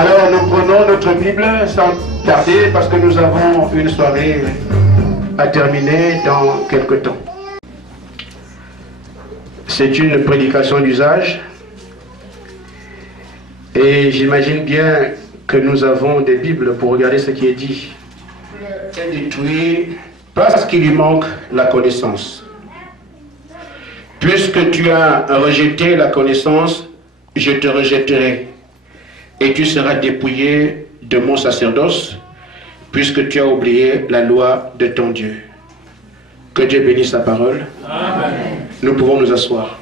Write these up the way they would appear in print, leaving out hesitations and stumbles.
Alors nous prenons notre Bible sans tarder parce que nous avons une soirée à terminer dans quelque temps. C'est une prédication d'usage et j'imagine bien que nous avons des Bibles pour regarder ce qui est dit. Elle détruit parce qu'il lui manque la connaissance. Puisque tu as rejeté la connaissance, je te rejetterai. Et tu seras dépouillé de mon sacerdoce, puisque tu as oublié la loi de ton Dieu. Que Dieu bénisse sa parole. Amen. Nous pouvons nous asseoir.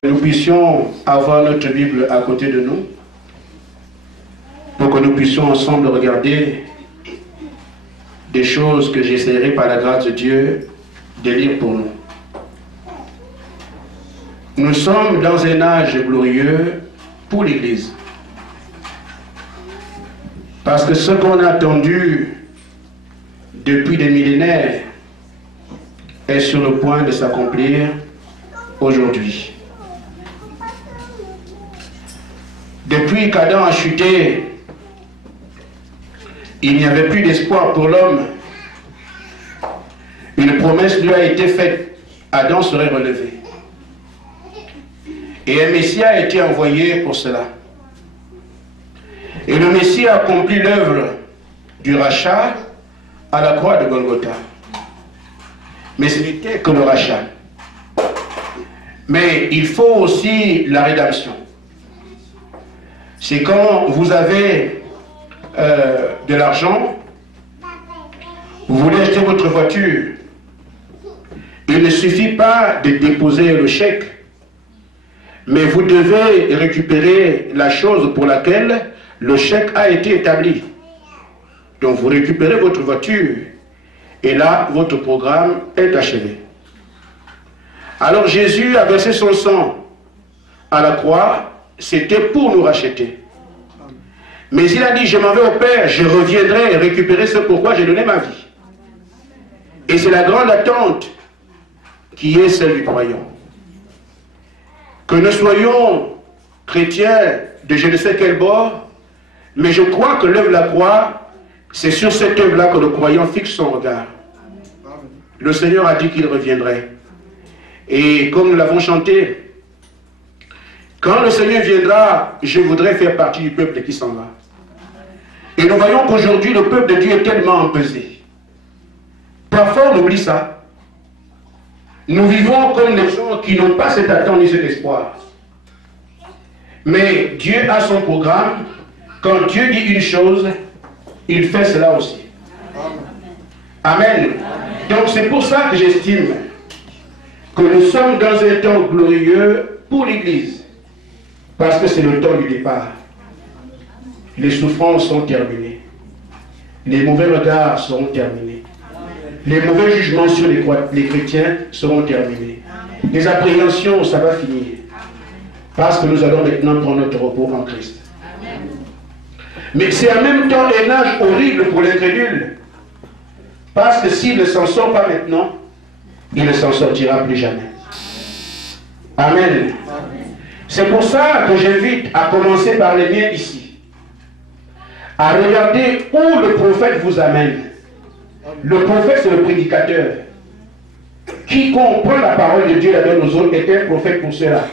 Que nous puissions avoir notre Bible à côté de nous, pour que nous puissions ensemble regarder des choses que j'essaierai par la grâce de Dieu de lire pour nous. Nous sommes dans un âge glorieux pour l'Église. Parce que ce qu'on a attendu depuis des millénaires est sur le point de s'accomplir aujourd'hui. Depuis qu'Adam a chuté, il n'y avait plus d'espoir pour l'homme. Une promesse lui a été faite. Adam serait relevé. Et un Messie a été envoyé pour cela. Et le Messie a accompli l'œuvre du rachat à la croix de Golgotha. Mais ce n'était que le rachat. Mais il faut aussi la rédemption. C'est quand vous avez de l'argent, vous voulez acheter votre voiture. Il ne suffit pas de déposer le chèque, mais vous devez récupérer la chose pour laquelle le chèque a été établi. Donc vous récupérez votre voiture et là, votre programme est achevé. Alors Jésus a versé son sang à la croix, c'était pour nous racheter. Mais il a dit, je m'en vais au Père, je reviendrai récupérer ce pourquoi j'ai donné ma vie. Et c'est la grande attente qui est celle du croyant. Que nous soyons chrétiens de je ne sais quel bord, mais je crois que l'œuvre de la croix, c'est sur cette œuvre-là que le croyant fixe son regard. Le Seigneur a dit qu'il reviendrait. Et comme nous l'avons chanté, quand le Seigneur viendra, je voudrais faire partie du peuple qui s'en va. Et nous voyons qu'aujourd'hui, le peuple de Dieu est tellement empesé. Parfois, on oublie ça. Nous vivons comme des gens qui n'ont pas cette attente ni cet espoir. Mais Dieu a son programme. Quand Dieu dit une chose, il fait cela aussi. Amen. Donc c'est pour ça que j'estime que nous sommes dans un temps glorieux pour l'Église. Parce que c'est le temps du départ. Les souffrances sont terminées. Les mauvais regards seront terminés. Les mauvais jugements sur les chrétiens seront terminés. Les appréhensions, ça va finir. Parce que nous allons maintenant prendre notre repos en Christ. Mais c'est en même temps un âge horrible pour l'incrédule. Parce que s'il ne s'en sort pas maintenant, il ne s'en sortira plus jamais. Amen. C'est pour ça que j'invite à commencer par les miens ici. À regarder où le prophète vous amène. Le prophète, c'est le prédicateur. Qui comprend la parole de Dieu la donne aux autres est un prophète pour cela.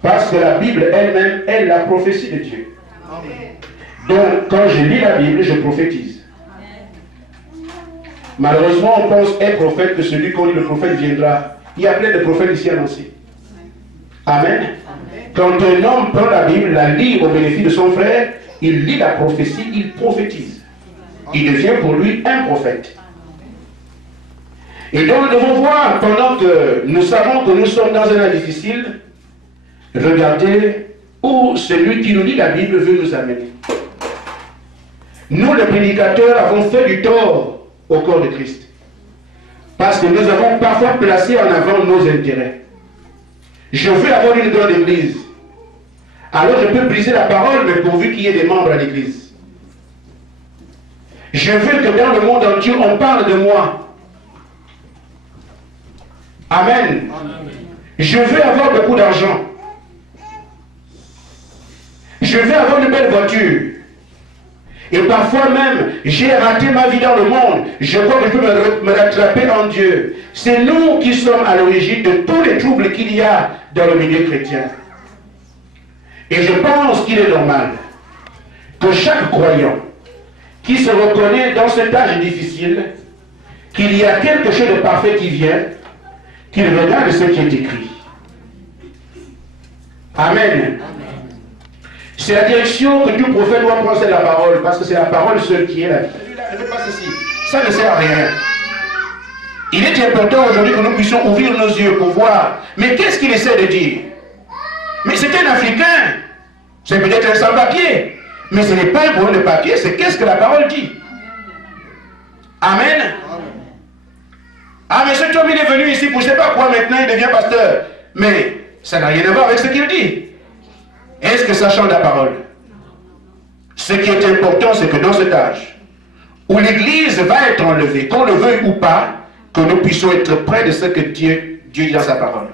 Parce que la Bible elle-même est la prophétie de Dieu. Donc, quand je lis la Bible, je prophétise. Malheureusement, on pense être prophète que celui qu'on dit le prophète viendra. Il y a plein de prophètes ici annoncés. Amen. Quand un homme prend la Bible, la lit au bénéfice de son frère, il lit la prophétie, il prophétise. Il devient pour lui un prophète. Et donc nous devons voir, pendant que nous savons que nous sommes dans un âge difficile, regardez où celui qui nous lit la Bible veut nous amener. Nous, les prédicateurs, avons fait du tort au corps de Christ. Parce que nous avons parfois placé en avant nos intérêts. Je veux avoir une grande église. Alors je peux briser la parole, mais pourvu qu'il y ait des membres à l'église. Je veux que dans le monde entier, on parle de moi. Amen. Je veux avoir beaucoup d'argent. Je je vais avoir une belle voiture. Et parfois même, j'ai raté ma vie dans le monde. Je crois que je peux me rattraper en Dieu. C'est nous qui sommes à l'origine de tous les troubles qu'il y a dans le milieu chrétien. Et je pense qu'il est normal que chaque croyant qui se reconnaît dans cet âge difficile, qu'il y a quelque chose de parfait qui vient, qu'il regarde ce qui est écrit. Amen. C'est la direction que tout prophète doit prendre, c'est la parole, parce que c'est la parole seule qui est la vie. Ne fais pas ceci. Ça ne sert à rien. Il est important aujourd'hui que nous puissions ouvrir nos yeux pour voir. Mais qu'est-ce qu'il essaie de dire? Mais c'est un Africain. C'est peut-être un sans-papier. Mais ce n'est pas un problème de papier, c'est qu'est-ce que la parole dit. Amen. Ah, mais cet homme, il est venu ici pour je ne sais pas quoi, maintenant il devient pasteur. Mais ça n'a rien à voir avec ce qu'il dit. Est-ce que ça change la parole? Ce qui est important, c'est que dans cet âge, où l'Église va être enlevée, qu'on le veuille ou pas, que nous puissions être près de ce que Dieu dit dans sa parole.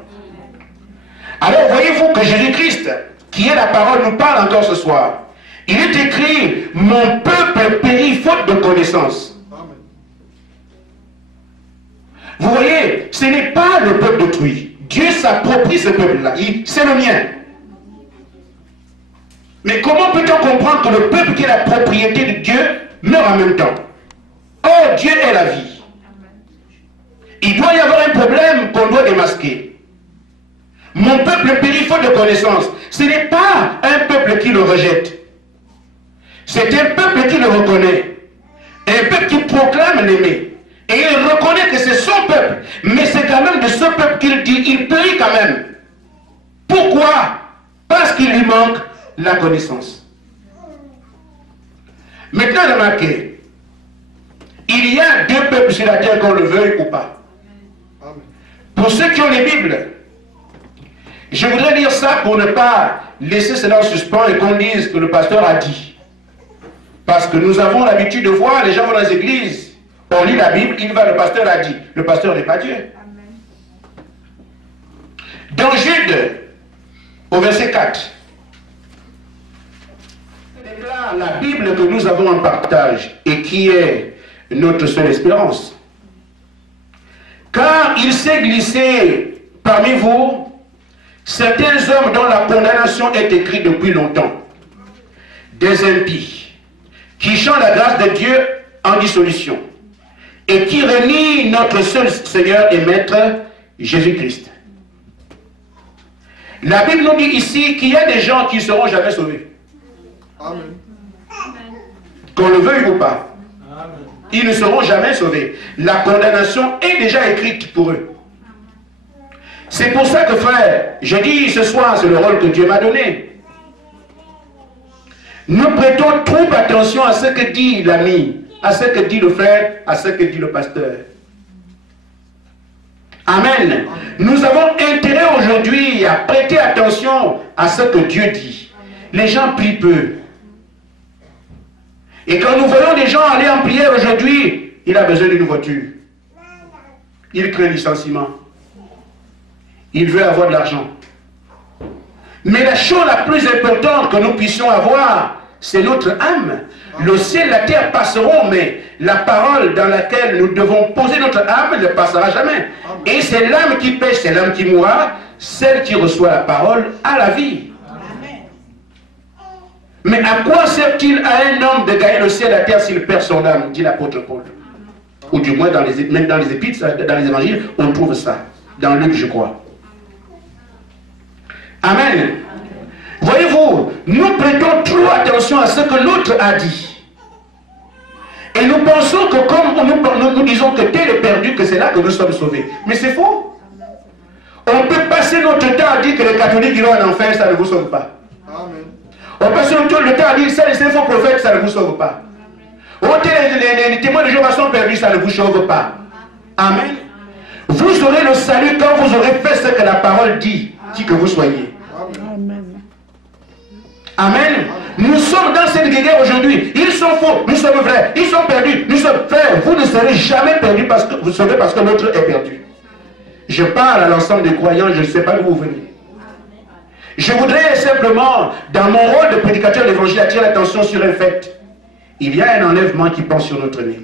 Alors, voyez-vous que Jésus-Christ, qui est la parole, nous parle encore ce soir. Il est écrit, mon peuple périt faute de connaissance. Vous voyez, ce n'est pas le peuple d'autrui. Dieu s'approprie ce peuple-là. C'est le mien. Mais comment peut-on comprendre que le peuple qui est la propriété de Dieu meurt en même temps? Or, Dieu est la vie. Il doit y avoir un problème qu'on doit démasquer. Mon peuple périt faute de connaissance. Ce n'est pas un peuple qui le rejette. C'est un peuple qui le reconnaît. Un peuple qui proclame l'aimer. Et il reconnaît que c'est son peuple. Mais c'est quand même de ce peuple qu'il dit, il périt quand même. Pourquoi? Parce qu'il lui manque la connaissance. Maintenant, remarquez, il y a deux peuples sur la terre, qu'on le veuille ou pas. Pour ceux qui ont les Bibles, je voudrais lire ça pour ne pas laisser cela en suspens et qu'on dise que le pasteur a dit. Parce que nous avons l'habitude de voir, les gens vont dans les églises, on lit la Bible, il va, le pasteur a dit. Le pasteur n'est pas Dieu. Dans Jude, au verset 4, la Bible que nous avons en partage et qui est notre seule espérance. Car il s'est glissé parmi vous certains hommes dont la condamnation est écrite depuis longtemps, des impies, qui chantent la grâce de Dieu en dissolution et qui renient notre seul Seigneur et Maître Jésus-Christ. La Bible nous dit ici qu'il y a des gens qui ne seront jamais sauvés. Amen. Qu'on le veuille ou pas. Amen. Ils ne seront jamais sauvés. La condamnation est déjà écrite pour eux. C'est pour ça que, frère, je dis ce soir, c'est le rôle que Dieu m'a donné. Nous prêtons trop attention à ce que dit l'ami, à ce que dit le frère, à ce que dit le pasteur. Amen. Nous avons intérêt aujourd'hui à prêter attention à ce que Dieu dit. Les gens prient peu. Et quand nous voyons des gens aller en prière aujourd'hui, il a besoin d'une voiture. Il craint le licenciement. Il veut avoir de l'argent. Mais la chose la plus importante que nous puissions avoir, c'est notre âme. Le ciel et la terre passeront, mais la parole dans laquelle nous devons poser notre âme ne passera jamais. Et c'est l'âme qui pêche, c'est l'âme qui mourra. Celle qui reçoit la parole a la vie. Mais à quoi sert-il à un homme de gagner le ciel et la terre s'il perd son âme, dit l'apôtre Paul? Ou du moins, même dans les épîtres, dans les évangiles, on trouve ça. Dans Luc, je crois. Amen. Voyez-vous, nous prêtons trop attention à ce que l'autre a dit. Et nous pensons que comme nous disons que tel est perdu, que c'est là que nous sommes sauvés. Mais c'est faux. On peut passer notre temps à dire que les catholiques iront en enfer, ça ne vous sauve pas. Amen. On passe le temps à dire ça, les faux prophètes, ça ne vous sauve pas. Les témoins de Jéhovah sont perdus, ça ne vous sauve pas. Amen. Vous aurez le salut quand vous aurez fait ce que la parole dit, qui que vous soyez. Amen. Amen. Nous sommes dans cette guerre aujourd'hui. Ils sont faux, nous sommes vrais. Ils sont perdus, nous sommes frères. Vous ne serez jamais perdus parce que vous saurez parce que l'autre est perdu. Je parle à l'ensemble des croyants, je ne sais pas d'où vous venez. Je voudrais simplement, dans mon rôle de prédicateur de l'évangile, attirer l'attention sur un fait. Il y a un enlèvement qui pense sur notre nez.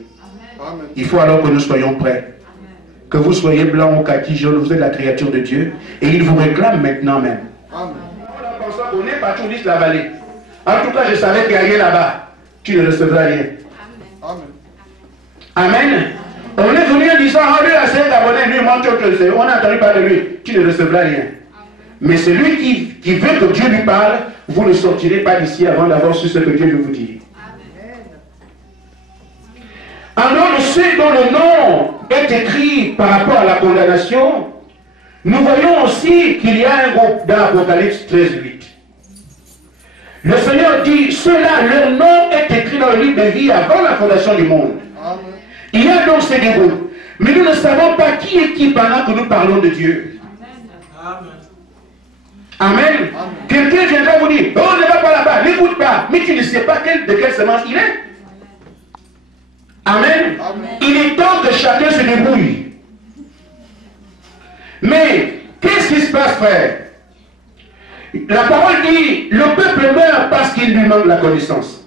Amen. Il faut alors que nous soyons prêts. Amen. Que vous soyez blanc ou kaki, jaune, vous êtes la créature de Dieu. Et il vous réclame maintenant même. Amen. On pense qu'on est partout, on la vallée. En tout cas, je savais qu'il y a rien là-bas. Tu ne recevras rien. Amen. Amen. On est venu en disant, oh lui, la scène d'abonné, lui, montre autre chose. On n'a entendu parler de lui. Tu ne recevras rien. Mais celui qui veut que Dieu lui parle, vous ne sortirez pas d'ici avant d'avoir su ce que Dieu veut vous dire. Alors, ceux dont le nom est écrit par rapport à la condamnation, nous voyons aussi qu'il y a un groupe dans Apocalypse 13:8. Le Seigneur dit, ceux-là, leur nom est écrit dans le livre de vie avant la fondation du monde. Amen. Il y a donc ces deux groupes. Mais nous ne savons pas qui est qui pendant que nous parlons de Dieu. Amen. Amen. Amen. Quelqu'un viendra vous dire, oh, ne va pas là-bas, n'écoute pas. Mais tu ne sais pas de quelle semence il est. Amen. Amen. Il est temps que chacun se débrouille. Mais, qu'est-ce qui se passe, frère? La parole dit, le peuple meurt parce qu'il lui manque la connaissance.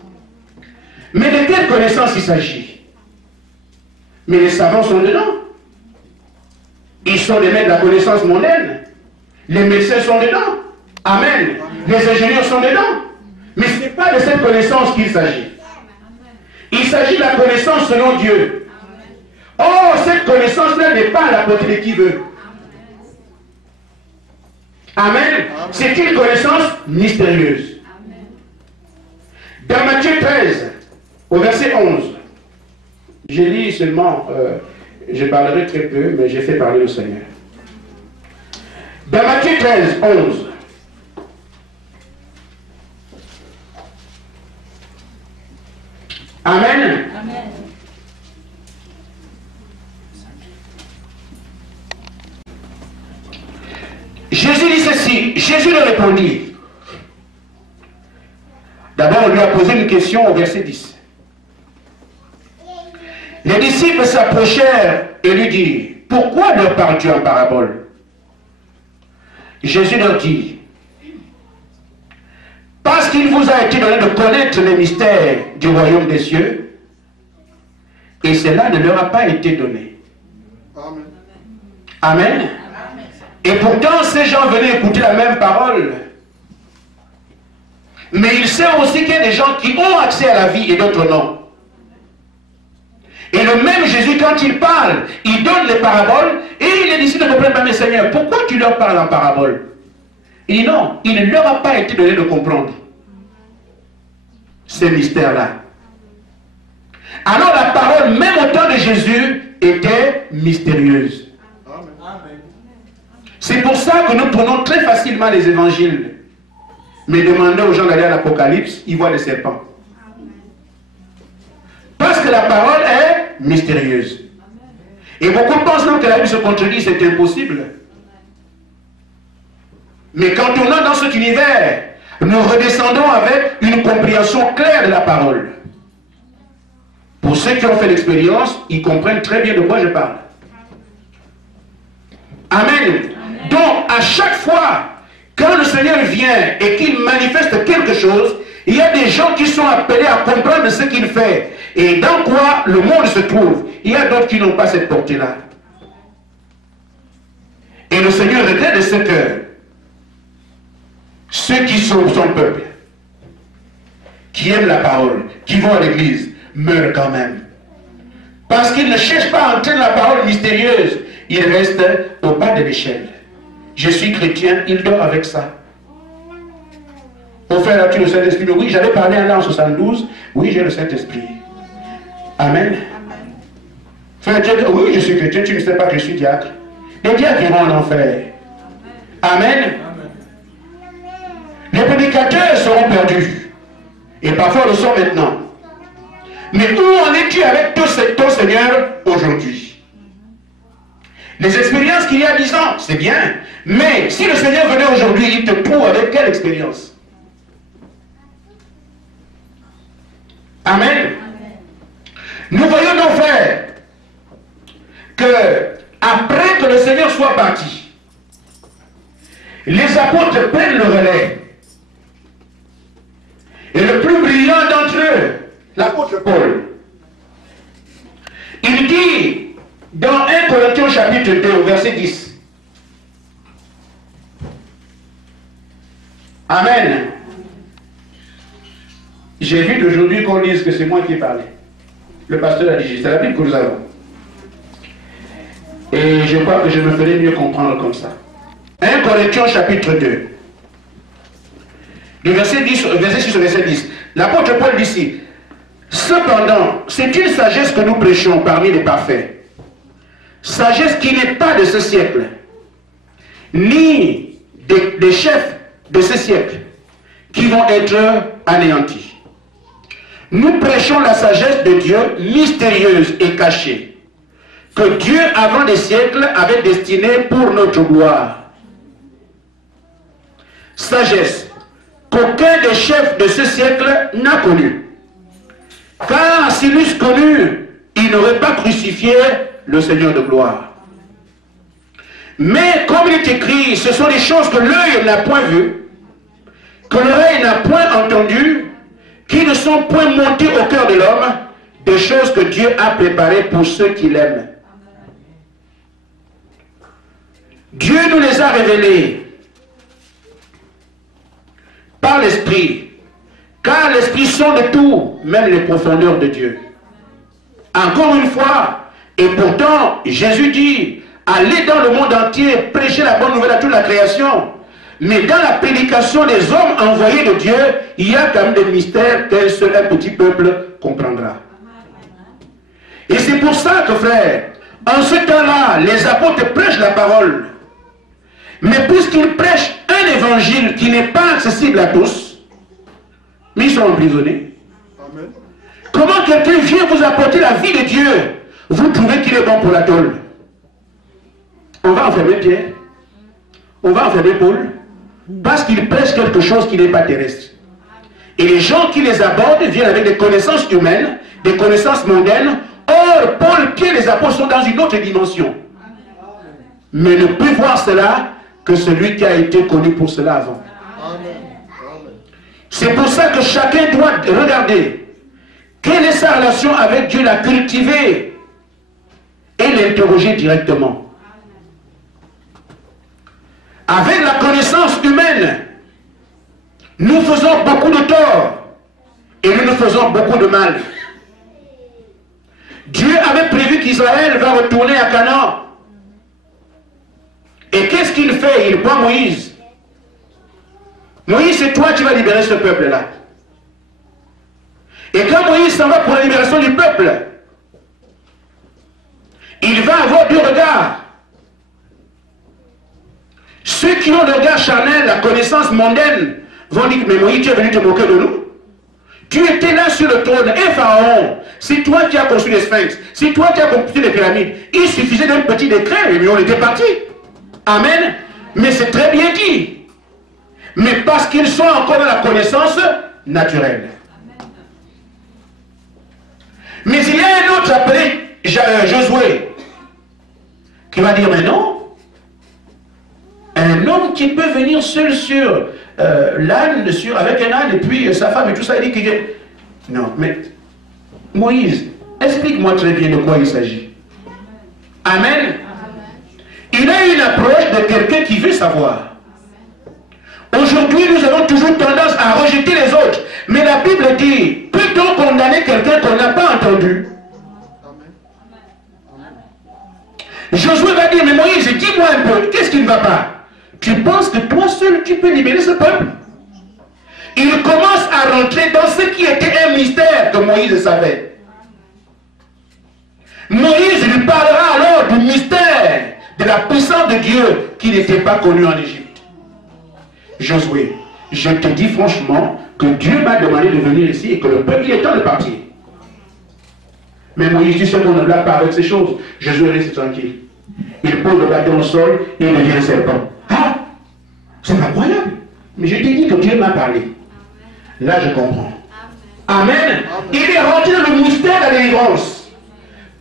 Mais de quelle connaissance il s'agit? Mais les savants sont dedans. Ils sont les maîtres de la connaissance mondaine. Les médecins sont dedans. Amen. Les ingénieurs sont dedans. Mais ce n'est pas de cette connaissance qu'il s'agit. Il s'agit de la connaissance selon Dieu. Or, cette connaissance-là n'est pas à la portée de qui veut. Amen. C'est une connaissance mystérieuse. Dans Matthieu 13, au verset 11, j'ai lu seulement, je parlerai très peu, mais j'ai fait parler le Seigneur. Dans Matthieu 13, 11, Amen. Amen. Jésus dit ceci, Jésus lui répondit. D'abord, on lui a posé une question au verset 10. Les disciples s'approchèrent et lui dirent, pourquoi leur parles-tu en parabole? Jésus leur dit, parce qu'il vous a été donné de connaître les mystères du royaume des cieux, et cela ne leur a pas été donné. Amen. Amen. Et pourtant, ces gens venaient écouter la même parole. Mais il sait aussi qu'il y a des gens qui ont accès à la vie et d'autres non. Et le même Jésus, quand il parle, il donne les paraboles, et les disciples ne comprennent pas, mais Seigneur, pourquoi tu leur parles en parabole? Il dit non, il ne leur a pas été donné de comprendre ces mystères-là. Alors la parole, même au temps de Jésus, était mystérieuse. C'est pour ça que nous prenons très facilement les évangiles. Mais demandez aux gens d'aller à l'Apocalypse, ils voient les serpents. Parce que la parole est mystérieuse. Et beaucoup pensent que la Bible se contredit, c'est impossible. Mais quand on est dans cet univers, nous redescendons avec une compréhension claire de la parole. Pour ceux qui ont fait l'expérience, ils comprennent très bien de quoi je parle. Amen. Donc, à chaque fois, quand le Seigneur vient et qu'il manifeste quelque chose, il y a des gens qui sont appelés à comprendre ce qu'il fait. Et dans quoi le monde se trouve. Il y a d'autres qui n'ont pas cette portée-là. Et le Seigneur regrette de ce que ceux qui sont son peuple, qui aiment la parole, qui vont à l'église, meurent quand même. Parce qu'ils ne cherchent pas à entrer dans la parole mystérieuse. Ils restent au bas de l'échelle. Je suis chrétien, il dort avec ça. Au frère, as-tu le Saint-Esprit? Oui, j'avais parlé en l'an 72. Oui, j'ai le Saint-Esprit. Amen. Frère, oui, je suis chrétien, tu ne sais pas que je suis diacre. Les diacres iront en enfer. Amen. Les prédicateurs seront perdus. Et parfois le sont maintenant. Mais où en es-tu avec ton Seigneur aujourd'hui? Les expériences qu'il y a 10 ans, c'est bien. Mais si le Seigneur venait aujourd'hui, il te prouve avec quelle expérience? Amen. Amen. Nous voyons nos frères que après que le Seigneur soit parti, Les apôtres prennent le relais. Et le plus brillant d'entre eux, l'apôtre Paul, il dit dans 1 Corinthiens chapitre 2, verset 10. Amen. J'ai vu d'aujourd'hui qu'on dise que c'est moi qui ai parlé. Le pasteur a dit, c'est la Bible que nous avons. Et je crois que je me ferais mieux comprendre comme ça. 1 Corinthiens chapitre 2. Du verset 6 au verset 10. L'apôtre Paul dit ici, cependant, c'est une sagesse que nous prêchons parmi les parfaits. Sagesse qui n'est pas de ce siècle, ni des chefs de ce siècle, qui vont être anéantis. Nous prêchons la sagesse de Dieu mystérieuse et cachée, que Dieu avant des siècles avait destinée pour notre gloire. Sagesse qu'aucun des chefs de ce siècle n'a connue. Car s'il eût connu, il n'aurait pas crucifié le Seigneur de gloire. Mais comme il est écrit, ce sont des choses que l'œil n'a point vues, que l'oreille n'a point entendues, qui ne sont point montées au cœur de l'homme, des choses que Dieu a préparées pour ceux qui l'aiment. Dieu nous les a révélées par l'Esprit, car l'Esprit sonde tout, même les profondeurs de Dieu. Encore une fois, et pourtant, Jésus dit, allez dans le monde entier, prêchez la bonne nouvelle à toute la création. Mais dans la prédication des hommes envoyés de Dieu, il y a quand même des mystères qu'un seul un petit peuple comprendra. Et c'est pour ça que, frère, en ce temps-là, les apôtres prêchent la parole. Mais puisqu'ils prêchent un évangile qui n'est pas accessible à tous, mais ils sont emprisonnés. Amen. Comment quelqu'un vient vous apporter la vie de Dieu, vous trouvez qu'il est bon pour la tôle? On va enfermer Pierre, on va enfermer Paul, parce qu'ils prêchent quelque chose qui n'est pas terrestre. Et les gens qui les abordent viennent avec des connaissances humaines, des connaissances mondaines. Or, Paul, Pierre et les apôtres sont dans une autre dimension. Mais ne peut voir cela que celui qui a été connu pour cela avant. C'est pour ça que chacun doit regarder quelle est sa relation avec Dieu, la cultiver et l'interroger directement. Avec la connaissance humaine, nous faisons beaucoup de tort et nous faisons beaucoup de mal. Dieu avait prévu qu'Israël va retourner à Canaan. Et qu'est-ce qu'il fait? Il prend Moïse. Moïse, c'est toi qui vas libérer ce peuple-là. Et quand Moïse s'en va pour la libération du peuple, il va avoir deux regards. Ceux qui ont le regard charnel, la connaissance mondaine, vont dire, mais Moïse, tu es venu te moquer de nous. Tu étais là sur le trône, un pharaon. C'est toi qui as construit les sphinx. C'est toi qui as construit les pyramides. Il suffisait d'un petit décret et on était parti. Amen. Mais c'est très bien dit. Mais parce qu'ils sont encore dans la connaissance naturelle. Mais il y a un autre appelé Josué qui va dire, mais non. Un homme qui peut venir seul sur l'âne, avec un âne, et puis sa femme et tout ça, il dit qu'il est... Non, mais Moïse, explique-moi très bien de quoi il s'agit. Amen. Il a une approche de quelqu'un qui veut savoir. Aujourd'hui, nous avons toujours tendance à rejeter les autres. Mais la Bible dit, peut-on condamner quelqu'un qu'on n'a pas entendu? Josué va dire, mais Moïse, dis-moi un peu, qu'est-ce qui ne va pas? Tu penses que toi seul, tu peux libérer ce peuple? Il commence à rentrer dans ce qui était un mystère que Moïse savait. Moïse lui parlera alors du mystère de la puissance de Dieu qui n'était pas connue en Égypte. Josué, je te dis franchement que Dieu m'a demandé de venir ici et que le peuple, il est temps de partir. Mais Moïse dit ce qu'on ne blague pas avec ces choses. Josué reste tranquille. Il pose le bâton au sol et il devient un serpent. Ah, c'est incroyable. Mais je t'ai dit que Dieu m'a parlé. Là, je comprends. Amen. Il est rentré dans le mystère de la délivrance.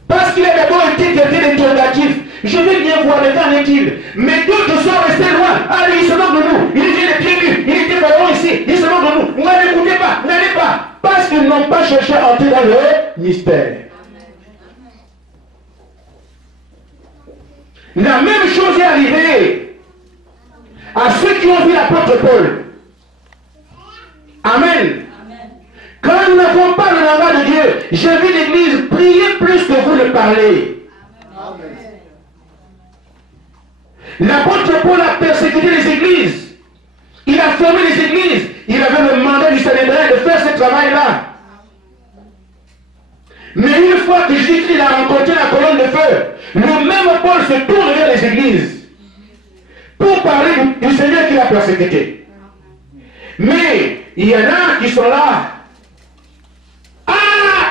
Parce qu'il a d'abord été quelqu'un d'interrogatif. je vais bien voir, mais qu'en est-il? Mais d'autres sont restés loin. Allez, ils se moquent de nous. Ils étaient les pieds nus. Ils étaient pas ici. Ils se moquent de nous. N'écoutez pas, n'allez pas. Parce qu'ils n'ont pas cherché à entrer dans le mystère. La même chose est arrivée à ceux qui ont vu l'apôtre Paul. Amen. Quand nous n'avons pas le langage de Dieu, j'ai vu l'Église prier plus que vous le parlez. L'apôtre Paul a persécuté les églises. Il a fermé les églises. Il avait le mandat du Saint-Esprit de faire ce travail-là. Mais une fois que Jésus-Christ a rencontré la colonne de feu, le même Paul se tourne vers les églises pour parler du Seigneur qu'il a persécuté. Mais il y en a qui sont là. Ah,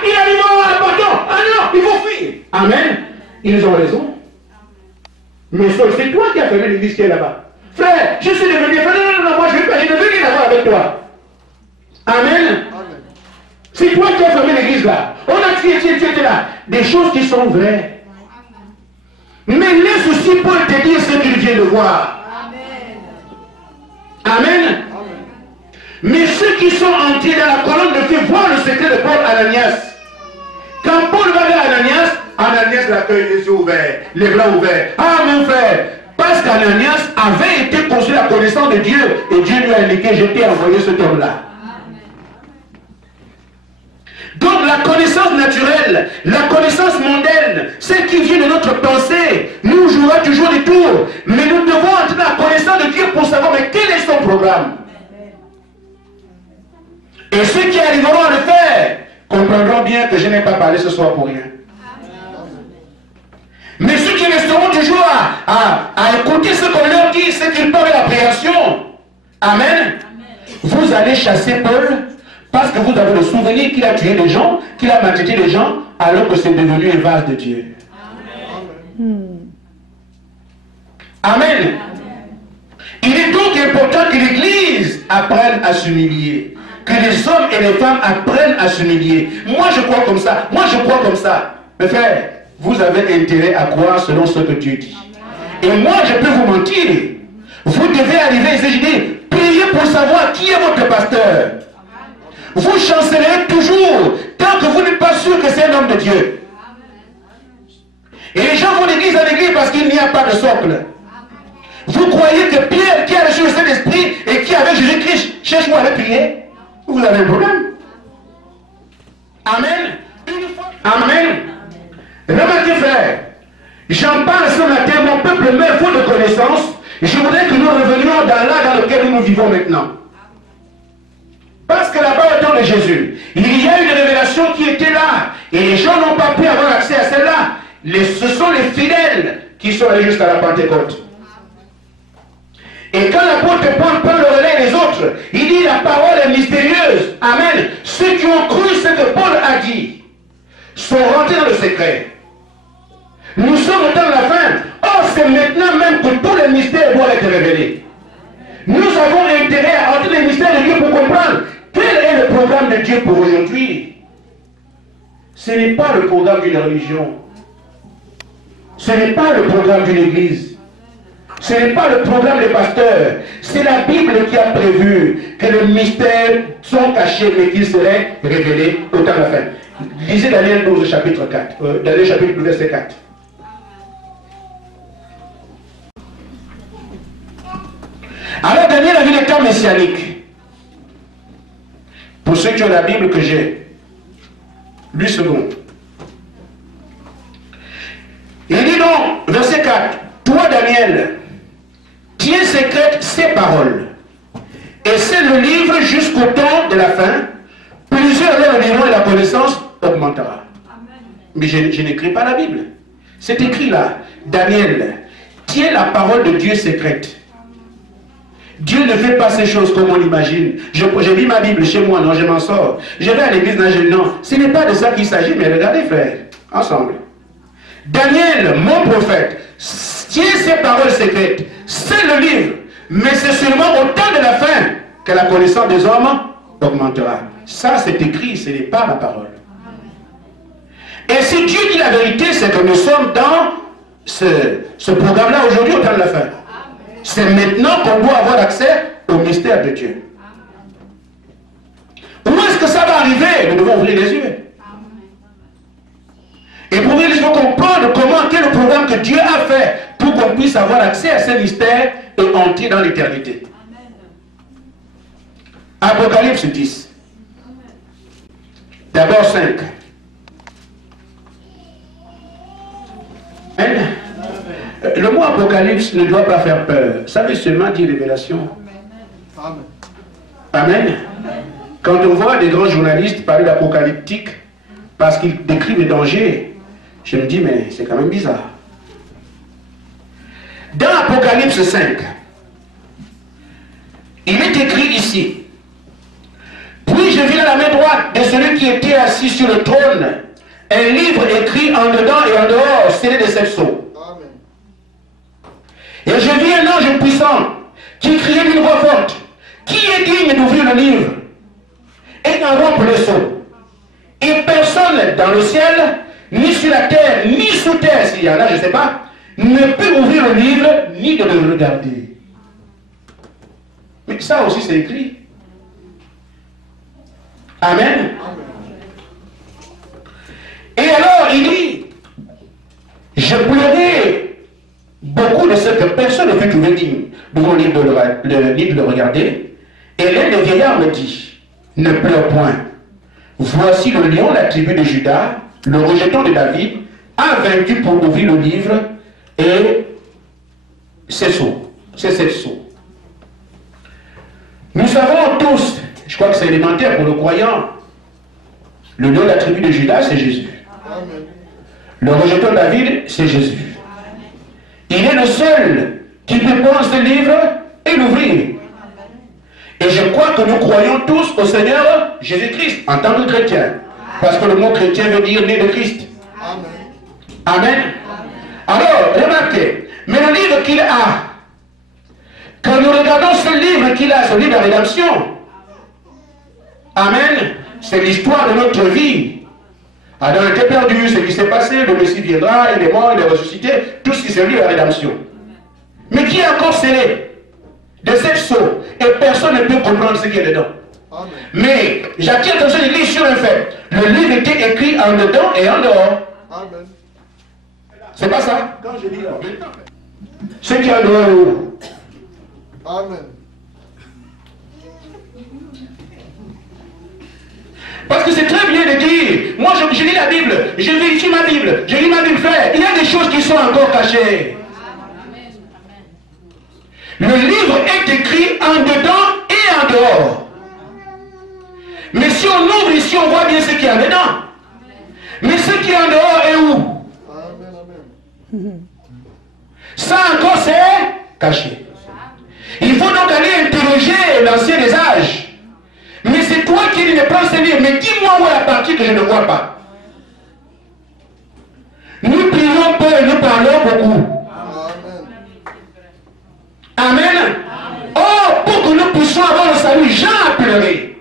il a dit non, pardon. Ah non, il faut fuir. Amen. Ils ont raison. Mais c'est toi qui as fermé l'église qui est là-bas. Frère, je suis devenu. Non, moi je ne veux rien avoir avec toi. Amen. C'est toi qui as fermé l'église là. On a tu étais là. Des choses qui sont vraies. Mais laisse aussi Paul te dire ce qu'il vient de voir. Amen. Mais ceux qui sont entrés dans la colonne de feu voient le secret de Paul Ananias. Quand Paul va vers Ananias, Ananias l'accueille les yeux ouverts, les bras ouverts. Ah mon frère, parce qu'Ananias avait été construit la connaissance de Dieu et Dieu lui a indiqué, je t'ai envoyé cet homme-là. Donc la connaissance naturelle, la connaissance mondaine, celle qui vient de notre pensée, nous jouera toujours des tours. Mais nous devons entrer dans la connaissance de Dieu pour savoir mais quel est son programme. Et ceux qui arriveront à le faire comprendront bien que je n'ai pas parlé ce soir pour rien. Mais ceux qui resteront toujours à écouter ce qu'on leur dit, ce qu'ils parlent de la création, amen, vous allez chasser Paul parce que vous avez le souvenir qu'il a tué des gens, qu'il a maltraité des gens, alors que c'est devenu un vase de Dieu. Amen. Il est donc important que l'Église apprenne à s'humilier. Que les hommes et les femmes apprennent à s'humilier. Moi je crois comme ça. Moi je crois comme ça. Mes frères, vous avez intérêt à croire selon ce que Dieu dit. Et moi je peux vous mentir. Vous devez arriver ici, je dis, priez pour savoir qui est votre pasteur. Vous chancellerez toujours tant que vous n'êtes pas sûr que c'est un homme de Dieu. Et les gens vont d'église en église parce qu'il n'y a pas de socle. Vous croyez que Pierre, qui a reçu le Saint-Esprit et qui avait Jésus-Christ, cherche-moi à aller prier? Vous avez un problème. Amen. Amen. Remarquez, frère, j'en parle ce matin, mon peuple meurt faute de connaissance. Je voudrais que nous revenions dans l'âge dans lequel nous vivons maintenant. Parce que là-bas, au temps de Jésus, il y a une révélation qui était là. Et les gens n'ont pas pu avoir accès à celle-là. Ce sont les fidèles qui sont allés jusqu'à la Pentecôte. Et quand l'apôtre Paul prend le relais des autres, il dit la parole est mystérieuse. Amen. Ceux qui ont cru ce que Paul a dit sont rentrés dans le secret. Nous sommes au temps de la fin. Or, c'est maintenant même que tous les mystères doivent être révélés. Nous avons intérêt à entrer les mystères de Dieu pour comprendre quel est le programme de Dieu pour aujourd'hui. Ce n'est pas le programme d'une religion. Ce n'est pas le programme d'une église. Ce n'est pas le programme des pasteurs. C'est la Bible qui a prévu que les mystères sont cachés mais qu'ils seraient révélés au temps de la fin. Lisez Daniel 12, chapitre 4. Daniel chapitre 12, verset 4. Alors Daniel a vu les temps messianiques. Pour ceux qui ont la Bible que j'ai, lui second. Il dit donc, verset 4, toi Daniel, tiens secrète ces paroles, et c'est le livre jusqu'au temps de la fin, plusieurs le liront et la connaissance augmentera. Amen. Mais je n'écris pas la Bible. C'est écrit là, Daniel, tiens la parole de Dieu secrète. Dieu ne fait pas ces choses comme on imagine. Je lis ma Bible chez moi, non, je m'en sors. Je vais à l'église, non, ce n'est pas de ça qu'il s'agit, mais regardez frère, ensemble. Daniel, mon prophète, tiens ces paroles secrètes, c'est le livre, mais c'est seulement au temps de la fin que la connaissance des hommes augmentera. Ça c'est écrit, ce n'est pas ma parole. Et si Dieu dit la vérité, c'est que nous sommes dans ce programme-là aujourd'hui au temps de la fin. C'est maintenant qu'on doit avoir accès au mystère de Dieu. Où est-ce que ça va arriver? Nous devons ouvrir les yeux. Et pour ouvrir les yeux, il faut comprendre comment, quel est le programme que Dieu a fait pour qu'on puisse avoir accès à ces mystères et entrer dans l'éternité. Apocalypse 10. D'abord 5. Le mot Apocalypse ne doit pas faire peur. Ça veut seulement dire révélation. Amen. Amen. Quand on voit des grands journalistes parler d'apocalyptique parce qu'ils décrivent les dangers, je me dis, mais c'est quand même bizarre. Dans Apocalypse 5, il est écrit ici: puis je vis à la main droite de celui qui était assis sur le trône un livre écrit en dedans et en dehors, scellé de 7 sceaux. Et je vis un ange puissant qui criait d'une voix forte: qui est digne d'ouvrir le livre et d'en rompre le sceau? Et personne dans le ciel, ni sur la terre, ni sous terre, s'il y en a, je ne sais pas, ne peut ouvrir le livre, ni de le regarder. Mais ça aussi c'est écrit. Amen. Et alors il dit: je pleurais beaucoup de ce que personne ne fut trouvé digne d'ouvrir le livre de le regarder. Et l'un des vieillards me dit: ne pleure point. Voici le lion, la tribu de Juda, le rejeton de David, a vaincu pour ouvrir le livre et ses sceaux, ses 7 sceaux. Nous savons tous, je crois que c'est élémentaire pour le croyant, le lion de la tribu de Juda, c'est Jésus. Amen. Le rejeton de David, c'est Jésus. Il est le seul qui peut prendre ce livre et l'ouvrir. Et je crois que nous croyons tous au Seigneur Jésus-Christ en tant que chrétien. Parce que le mot chrétien veut dire né de Christ. Amen. Amen. Alors, remarquez, mais le livre qu'il a, quand nous regardons ce livre qu'il a, ce livre de la rédemption, amen, c'est l'histoire de notre vie. Adam était perdu, ce qui s'est passé, le Messie viendra, il est mort, il est ressuscité, tout ce qui s'est lié à la rédemption. Mais qui est encore scellé de 7 sceaux, et personne ne peut comprendre ce qui est dedans. Amen. Mais j'attire attention de lire sur un fait. Le livre était écrit en dedans et en dehors. Amen. C'est pas ça? Quand je lis là, ce qui est en dehors. Amen. Parce que c'est très bien de dire, moi je lis la Bible, je vérifie ma Bible, je lis ma Bible, frère. Il y a des choses qui sont encore cachées. Le livre est écrit en dedans et en dehors. Mais si on ouvre ici, on voit bien ce qu'il y a dedans. Mais ce qui est en dehors est où? Ça encore c'est caché. Il faut donc aller interroger l'ancien des âges. Mais c'est toi qui ne prends ce livre. Mais dis-moi où est la partie que je ne vois pas. Nous prions peu et nous parlons beaucoup. Amen. Oh, pour que nous puissions avoir le salut, Jean a pleuré.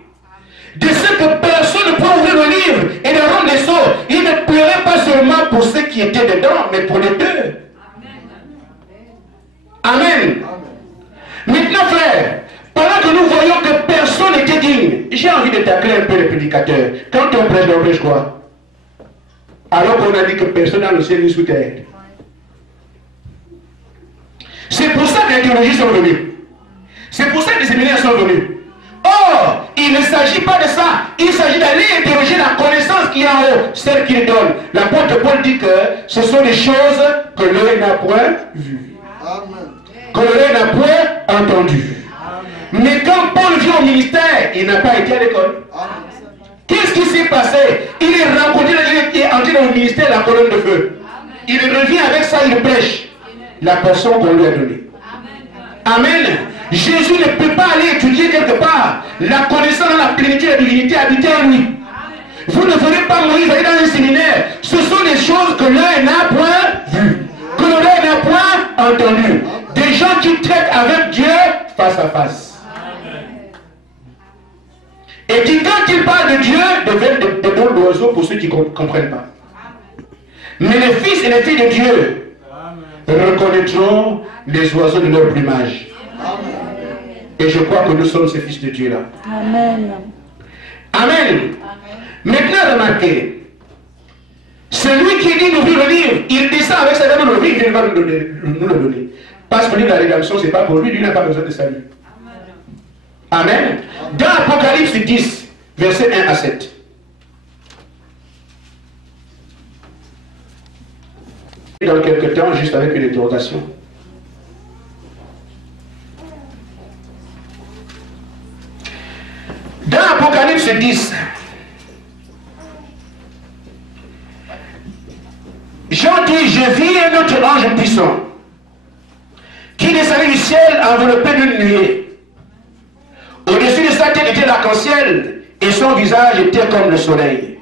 De ce que personne ne peut ouvrir le livre et de rendre les sceaux. Il ne pleurait pas seulement pour ceux qui étaient dedans, mais pour les deux. Amen. Maintenant, frère, pendant que nous voyons que personne n'était digne, j'ai envie de tacler un peu les prédicateurs. Quand on prêche quoi? Alors qu'on a dit que personne dans le ciel ni sous terre. C'est pour ça que les théologies sont venues. C'est pour ça que les séminaires sont venus. Or, il ne s'agit pas de ça. Il s'agit d'aller interroger la connaissance qu'il y a en haut, celle qu'il donne. L'apôtre Paul dit que ce sont des choses que l'œil n'a point vues. Que l'œil n'a point entendues. Mais quand Paul vient au ministère, il n'a pas été à l'école. Qu'est-ce qui s'est passé? Il est rencontré, il est entré dans le ministère, la colonne de feu. Il revient avec ça, il prêche la personne qu'on lui a donnée. Amen. Jésus ne peut pas aller étudier quelque part. La connaissance dans la plénitude de la divinité habite en lui. Vous ne verrez pas Moïse aller dans un séminaire. Ce sont des choses que l'œil n'a point vues, que l'oreille n'a point entendues. Des gens qui traitent avec Dieu face à face. Et qui, quand il parle de Dieu, deviennent des vols d'oiseaux pour ceux qui ne comprennent pas. Mais les fils et les filles de Dieu reconnaîtront les oiseaux de leur plumage. Et je crois que nous sommes ces fils de Dieu-là. Amen. Amen. Maintenant, remarquez, celui qui dit d'ouvrir le livre, il descend avec sa main dans le livre, il va nous le donner. Parce que le livre de la rédemption, ce n'est pas pour lui, lui n'a pas besoin de salut. Amen. Dans Apocalypse 10, versets 1 à 7. Dans quelques temps, juste avec une interrogation. Dans Apocalypse 10, Jean dit, je vis un autre ange puissant qui descendait du ciel enveloppé d'une nuée. Au-dessus de sa tête était l'arc-en-ciel et son visage était comme le soleil.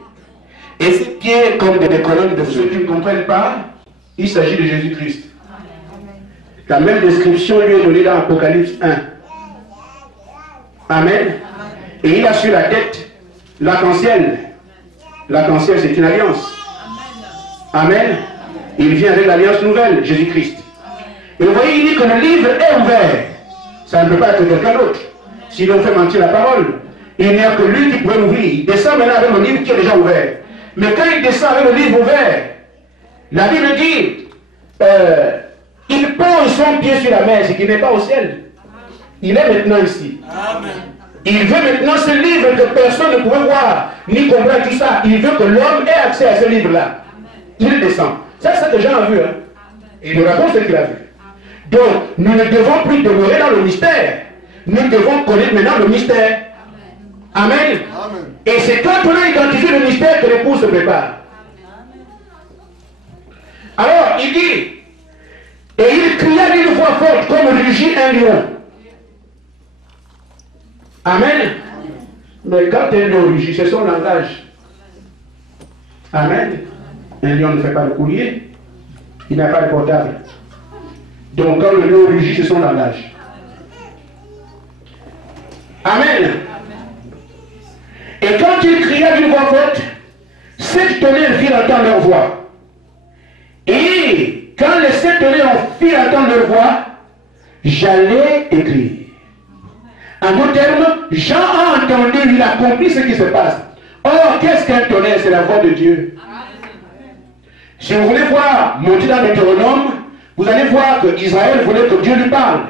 Et ses pieds comme des colonnes de feu. Ceux qui ne comprennent pas, il s'agit de Jésus-Christ. La même description lui est donnée dans Apocalypse 1. Amen. Et il a sur la tête l'arc-en-ciel. L'arc-en-ciel, c'est une alliance. Amen. Il vient avec l'alliance nouvelle, Jésus-Christ. Et vous voyez, il dit que le livre est ouvert. Ça ne peut pas être quelqu'un d'autre. Sinon, on fait mentir la parole. Il n'y a que lui qui peut l'ouvrir. Il descend maintenant avec le livre qui est déjà ouvert. Mais quand il descend avec le livre ouvert, la Bible dit, il pose son pied sur la mer, ce qui n'est pas au ciel. Il est maintenant ici. Amen. Il veut maintenant ce livre que personne ne pouvait voir, ni comprendre tout ça. Il veut que l'homme ait accès à ce livre-là. Il descend. Ça, c'est ce que Jean a vu. Hein? Et il nous raconte ce qu'il a vu. Donc, nous ne devons plus demeurer dans le mystère. Nous devons connaître maintenant le mystère. Amen. Amen. Et c'est quand on a identifié le mystère que l'épouse se prépare. Alors, il dit, et il cria d'une voix forte comme rugit un lion. Amen. Mais quand un lion rugit, c'est son langage. Amen. Un lion ne fait pas le courrier. Il n'a pas de portable. Donc quand le lion rugit, c'est son langage. Amen. Et quand il cria d'une voix forte, sept tonnerres firent entendre leur voix. Et quand les sept tonnerres firent entendre leur voix, j'allais écrire. En d'autres termes, Jean a entendu, il a compris ce qui se passe. Or, qu'est-ce qu'un tonnerre? C'est la voix de Dieu. Si vous voulez voir, monter dans Deutéronome, vous allez voir que Israël voulait que Dieu lui parle.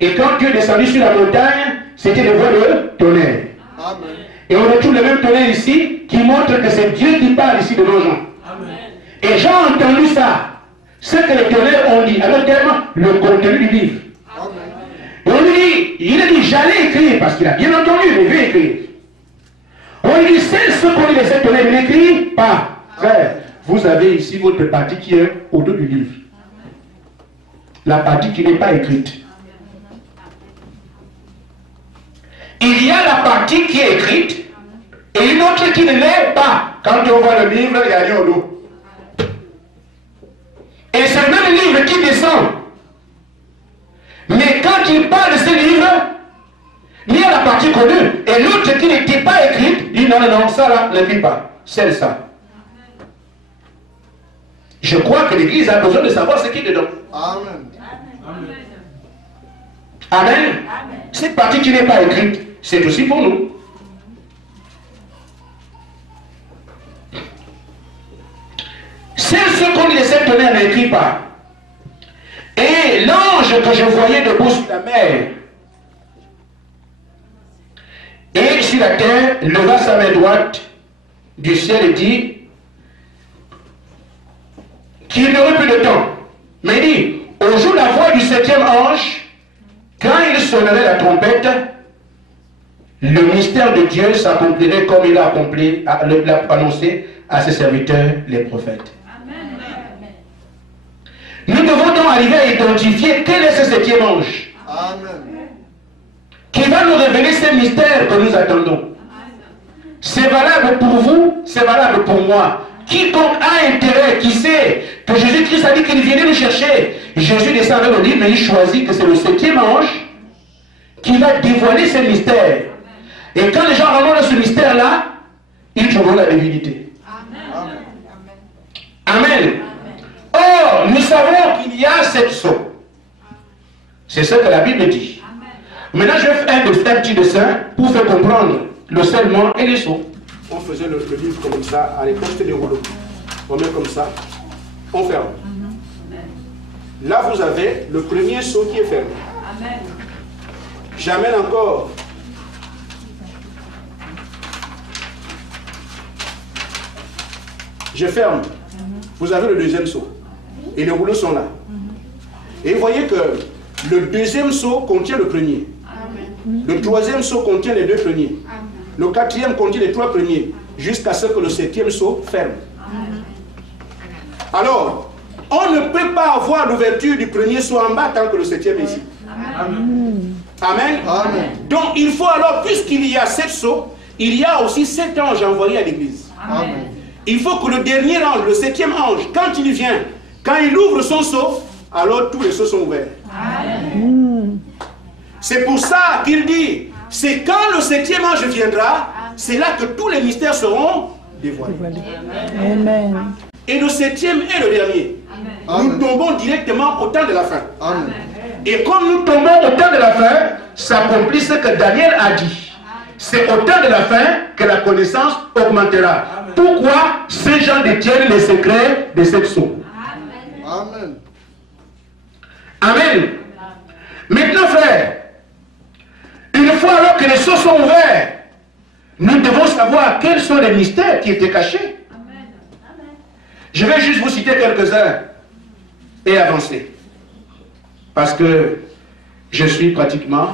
Et quand Dieu descendit sur la montagne, c'était le voix de tonnerre. Amen. Et on retrouve le même tonnerre ici, qui montre que c'est Dieu qui parle ici de nos gens. Amen. Et Jean a entendu ça, ce que les tonnerres ont dit, à leur terme, le contenu du livre. Amen. Et on lui dit, il a dit, j'allais écrire, parce qu'il a bien entendu, mais il veut écrire. On lui dit, c'est ce qu'on dit, les sept tonnerres, il n'écrit pas. Frère, vous avez ici votre partie qui est au-dessus du livre. La partie qui n'est pas écrite. Il y a la partie qui est écrite et une autre qui ne l'est pas. Quand on voit le livre, il y a rien au dos. Et c'est le même livre qui descend. Mais quand il parle de ce livre, il y a la partie connue et l'autre qui n'était pas écrite, il dit non, non, non, ça là, ne lit pas. C'est ça. Je crois que l'Église a besoin de savoir ce qui est dedans. Amen. Amen. Amen. Cette partie qui n'est pas écrite, c'est aussi pour nous. C'est ce qu'on dit les sept tonnerres n'écrit pas. Et l'ange que je voyais debout sur la mer et sur la terre leva sa main droite du ciel et dit qu'il n'aurait plus de temps. Mais il dit, au jour de la voix du septième ange, quand il sonnerait la trompette, le mystère de Dieu s'accomplirait comme il l'a annoncé à ses serviteurs, les prophètes. Amen. Nous devons donc arriver à identifier quel est ce septième ange. Amen. Qui va nous révéler ces mystères que nous attendons. C'est valable pour vous, c'est valable pour moi. Quiconque a intérêt, qui sait que Jésus-Christ a dit qu'il viendrait nous chercher, Jésus descend avec le livre, mais il choisit que c'est le septième ange qui va dévoiler ces mystères. Et quand les gens rencontrent ce mystère-là, ils trouveront la divinité. Amen. Amen. Or, nous savons qu'il y y a 7 sceaux. C'est ce que la Bible dit. Maintenant, je vais faire un petit dessin pour faire comprendre le scellement et les sceaux. On faisait le livre comme ça, à l'époque c'était des rouleaux. On met comme ça, on ferme. Là, vous avez le premier sceau qui est fermé. J'amène encore. Je ferme. Vous avez le deuxième seau. Et les rouleaux sont là. Et vous voyez que le deuxième seau contient le premier. Le troisième seau contient les 2 premiers. Le 4e contient les 3 premiers. Jusqu'à ce que le 7e seau ferme. Alors, on ne peut pas avoir l'ouverture du premier seau en bas tant que le 7e est ici. Amen. Amen. Donc, il faut alors, puisqu'il y a 7 seaux, il y a aussi 7 anges envoyés à l'église. Il faut que le dernier ange, le 7e ange, quand il vient, quand il ouvre son seau, alors tous les seaux sont ouverts. C'est pour ça qu'il dit, c'est quand le 7e ange viendra, c'est là que tous les mystères seront dévoilés. Amen. Et le 7e est le dernier. Nous tombons directement au temps de la fin. Amen. Et comme nous tombons au temps de la fin, s'accomplit ce que Daniel a dit. C'est au temps de la fin que la connaissance augmentera. Amen. Pourquoi ces gens détiennent les secrets de cette sceaux? Amen. Amen. Maintenant, frère, une fois alors que les sceaux sont ouverts, nous devons savoir quels sont les mystères qui étaient cachés. Amen. Je vais juste vous citer quelques-uns et avancer. Parce que je suis pratiquement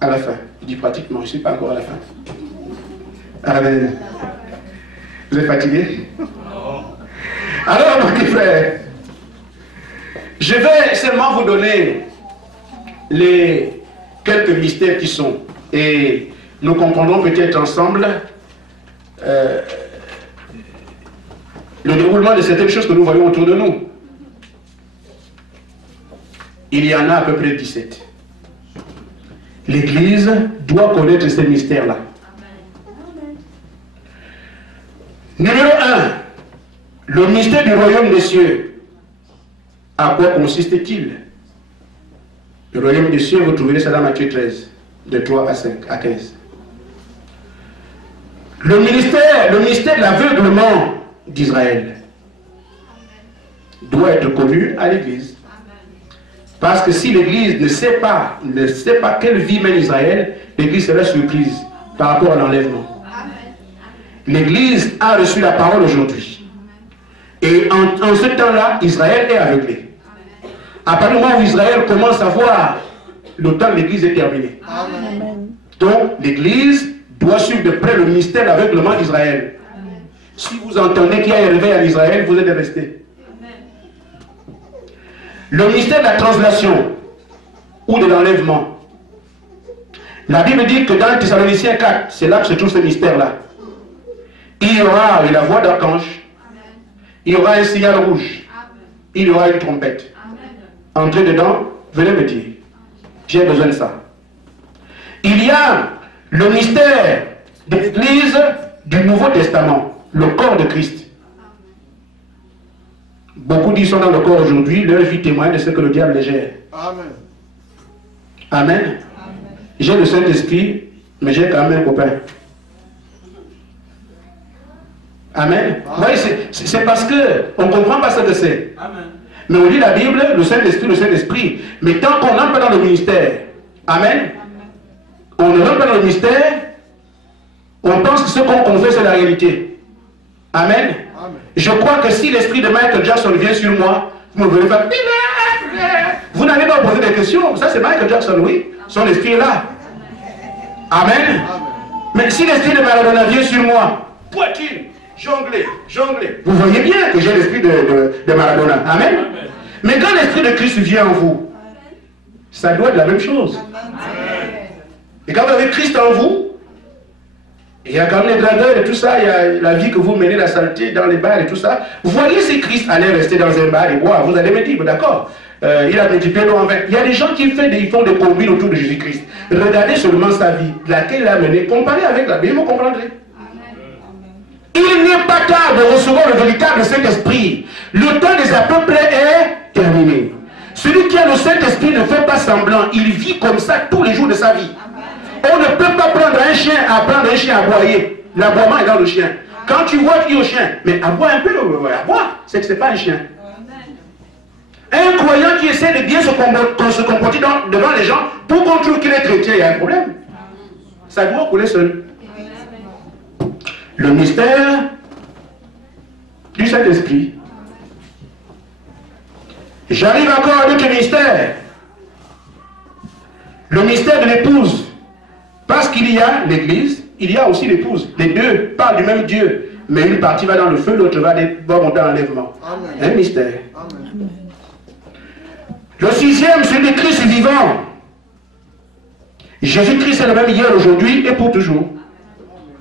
à la fin. Je dis pratiquement, je ne suis pas encore à la fin. Amen. Vous êtes fatigué? Alors, mon petit frère, je vais seulement vous donner les quelques mystères qui sont. Et nous comprendrons peut-être ensemble le déroulement de certaines choses que nous voyons autour de nous. Il y en a à peu près 17. L'Église doit connaître ces mystères-là. Numéro 1, le mystère du royaume des cieux. À quoi consiste-t-il? Le royaume des cieux, vous trouverez ça dans Matthieu 13, de 3 à 15. Le mystère de l'aveuglement d'Israël doit être connu à l'Église. Parce que si l'Église ne sait pas quelle vie mène Israël, l'Église sera surprise par rapport à l'enlèvement. L'Église a reçu la parole aujourd'hui. Et en ce temps-là, Israël est aveuglé. À partir du moment où Israël commence à voir, le temps de l'Église est terminé. Amen. Donc, l'Église doit suivre de près le mystère de l'aveuglement d'Israël. Si vous entendez qu'il y a un réveil en Israël, vous êtes restés. Le mystère de la translation ou de l'enlèvement. La Bible dit que dans Thessaloniciens 4, c'est là que se trouve ce mystère-là. Il y aura la voix d'archange, il y aura un signal rouge, il y aura une trompette. Entrez dedans, venez me dire. J'ai besoin de ça. Il y a le mystère de l'Église du Nouveau Testament, le corps de Christ. Beaucoup d'y sont dans le corps aujourd'hui, leur vie témoigne de ce que le diable gère. Amen. Amen. J'ai le Saint-Esprit, mais j'ai quand même un copain. Amen. Amen. C'est parce qu'on ne comprend pas ce que c'est. Mais on lit la Bible, le Saint-Esprit. Mais tant qu'on n'entre pas dans le ministère, Amen. On ne rentre pas dans le ministère, on pense que ce qu'on confesse c'est la réalité. Amen. Amen. Je crois que si l'esprit de Michael Jackson vient sur moi, vous me verrez faire. Vous n'allez pas poser des questions. Ça c'est Michael Jackson, oui. Son esprit est là. Amen. Amen. Mais si l'esprit de Maradona vient sur moi, poitrine, jongler. Vous voyez bien que j'ai l'esprit de Maradona. Amen. Amen. Mais quand l'esprit de Christ vient en vous, ça doit être la même chose. Amen. Et quand vous avez Christ en vous, il y a quand même les dragueurs et tout ça, il y a la vie que vous menez, la saleté dans les bars et tout ça. Vous voyez si Christ allait rester dans un bar et boire, vous allez me dire, d'accord, il a multiplié l'eau en vin. Il y a des gens qui font des combines autour de Jésus-Christ. Regardez seulement sa vie, laquelle il a menée, comparez avec la Bible, vous comprendrez. Il n'est pas tard de recevoir le véritable Saint-Esprit. Le temps des à peu près est terminé. Celui qui a le Saint-Esprit ne fait pas semblant. Il vit comme ça tous les jours de sa vie. On ne peut pas prendre un chien à aboyer. L'aboiement est dans le chien. Quand tu vois, tu dis au chien, mais aboie un peu, aboie. C'est que ce n'est pas un chien. Un croyant qui essaie de bien se comporter devant les gens pour qu'on trouve qu'il est chrétien, il y a un problème. Ça doit couler seul. Le mystère du Saint-Esprit. J'arrive encore avec le mystère. Le mystère de l'épouse. Parce qu'il y a l'église, il y a aussi l'épouse. Les deux parlent du même Dieu. Mais une partie va dans le feu, l'autre va monter en enlèvement. Un mystère. Amen. Le sixième, c'est le Christ vivant. Jésus-Christ est le même hier, aujourd'hui et pour toujours.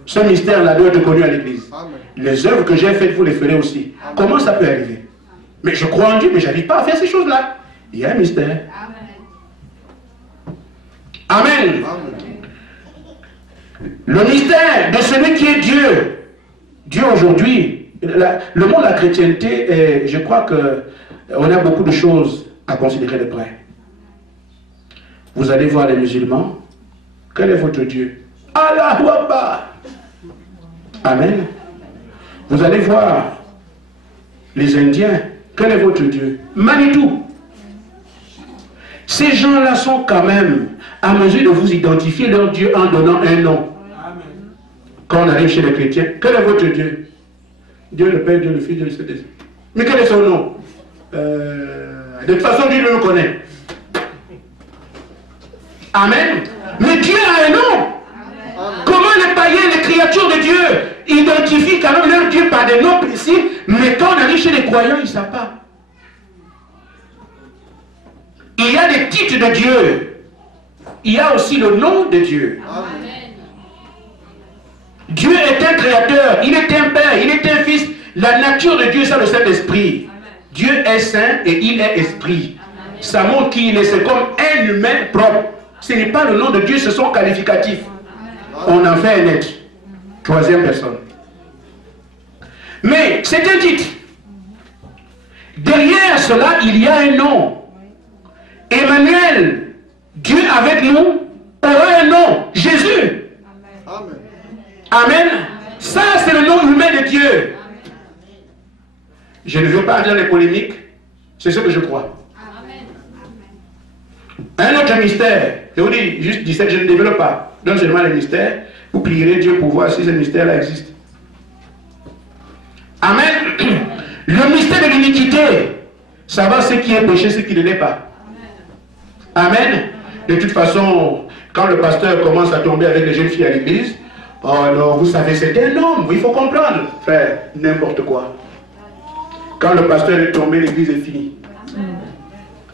Ce mystère-là doit être connu à l'église. Les œuvres que j'ai faites, vous les ferez aussi. Amen. Comment ça peut arriver? Mais je crois en Dieu, mais je n'arrive pas à faire ces choses-là. Il y a un mystère. Amen. Amen. Le mystère de celui qui est Dieu. Dieu aujourd'hui. Le monde de la chrétienté, je crois qu'on a beaucoup de choses à considérer de près. Vous allez voir les musulmans. Quel est votre Dieu? Allahu Akbar. Amen. Vous allez voir les Indiens. Quel est votre Dieu? Manitou. Ces gens-là sont quand même à mesure de vous identifier leur Dieu en donnant un nom. Amen. Quand on arrive chez les chrétiens, quel est votre Dieu? Dieu le Père, Dieu le Fils, Dieu le Saint-Esprit. Mais quel est son nom? De toute façon, Dieu le connaît. Amen. Mais Dieu a un nom. Amen. Comment les païens, les créatures de Dieu identifient quand même leur Dieu par des noms précis, mais quand on arrive chez les croyants, ils ne savent pas. Il y a des titres de Dieu. Il y a aussi le nom de Dieu. Amen. Dieu est un créateur, il est un père, il est un fils. La nature de Dieu, c'est le Saint-Esprit. Dieu est saint et il est esprit. Amen. Ça montre qui il est, c'est comme un humain propre. Ce n'est pas le nom de Dieu, ce sont qualificatifs. On en fait un être. Troisième personne. Mais c'est un titre. Derrière cela, il y a un nom. Emmanuel, Dieu avec nous, aura un nom. Jésus. Amen. Amen. Ça, c'est le nom humain de Dieu. Je ne veux pas entrer dans les polémiques. C'est ce que je crois. Un autre mystère. Je vous dis, juste 17, je ne développe pas. Donc seulement les mystères. Vous prierez Dieu pour voir si ce mystère-là existe. Amen. Le mystère de l'iniquité. Savoir ce qui est péché, ce qui ne l'est pas. Amen. De toute façon, quand le pasteur commence à tomber avec les jeunes filles à l'église, oh, alors vous savez, c'est un homme. Il faut comprendre. Frère, n'importe quoi. Quand le pasteur est tombé, l'église est finie.